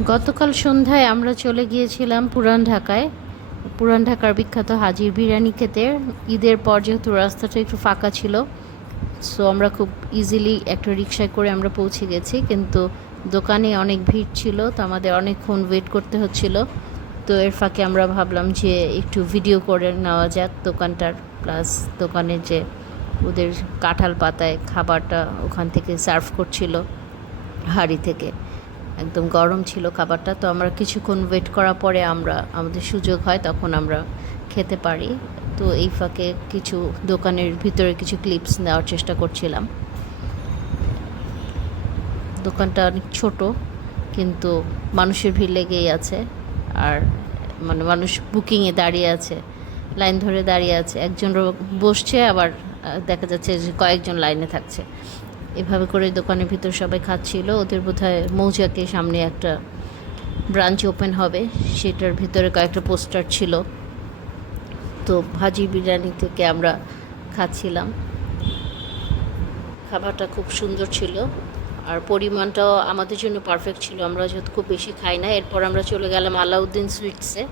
গতকাল সন্ধ্যায় আমরা চলে গিয়েছিলাম পুরান ঢাকায়। পুরান ঢাকার বিখ্যাত হাজির বিরিয়ানি খেতে। ঈদের পর যেহেতু রাস্তাটা একটু ফাঁকা ছিল, সো আমরা খুব ইজিলি একটা রিকশায় করে আমরা পৌঁছে গেছি, কিন্তু দোকানে অনেক ভিড় ছিল, তো আমাদের অনেকক্ষণ ওয়েট করতে হচ্ছিল। তো এর ফাঁকে আমরা ভাবলাম যে একটু ভিডিও করে নেওয়া যাক দোকানটার, প্লাস দোকানে যে ওদের কাঁঠাল পাতায় খাবারটা ওখান থেকে সার্ভ করছিল হাঁড়ি থেকে, একদম গরম ছিল খাবারটা। তো আমরা কিছুক্ষণ ওয়েট করার পরে আমাদের সুযোগ হয় তখন আমরা খেতে পারি। তো এই ফাঁকে কিছু দোকানের ভিতরে কিছু ক্লিপস নেওয়ার চেষ্টা করছিলাম। দোকানটা অনেক ছোট, কিন্তু মানুষের ভিড় লেগেই আছে। আর মানুষ বুকিংয়ে দাঁড়িয়ে আছে, লাইন ধরে দাঁড়িয়ে আছে, একজন বসছে, আবার দেখা যাচ্ছে যে কয়েকজন লাইনে থাকছে। এভাবে করে দোকানের ভিতর সবাই খাচ্ছিল। ওদের বোধহয় মৌচাকে সামনে একটা ব্রাঞ্চ ওপেন হবে, সেটার ভিতরে কয়েকটা পোস্টার ছিল। তো ভাজি বিরিয়ানি থেকে আমরা খাচ্ছিলাম। খাবারটা খুব সুন্দর ছিল, আর পরিমাণটাও আমাদের জন্য পারফেক্ট ছিল। আমরা যেহেতু খুব বেশি খাই না। এরপর আমরা চলে গেলাম আলাউদ্দিন সুইটসে,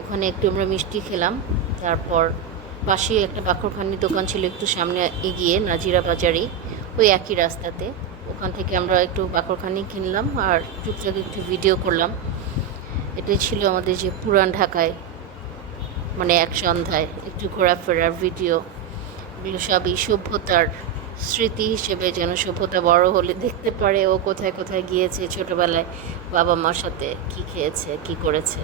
ওখানে একটু আমরা মিষ্টি খেলাম। তারপর পাশেই একটা বাকরখানির দোকান ছিল একটু সামনে এগিয়ে, নাজিরা বাজারেই, ওই একই রাস্তাতে। ওখান থেকে আমরা একটু বাকরখানি কিনলাম আর টুকটাক একটু ভিডিও করলাম। এটাই ছিল আমাদের যে পুরান ঢাকায় এক সন্ধ্যায় একটু ঘোরাফেরার ভিডিও। এগুলো সবই সভ্যতার স্মৃতি হিসেবে, যেন সভ্যতা বড় হলে দেখতে পারে ও কোথায় কোথায় গিয়েছে ছোটোবেলায়, বাবা মার সাথে কী খেয়েছে, কী করেছে।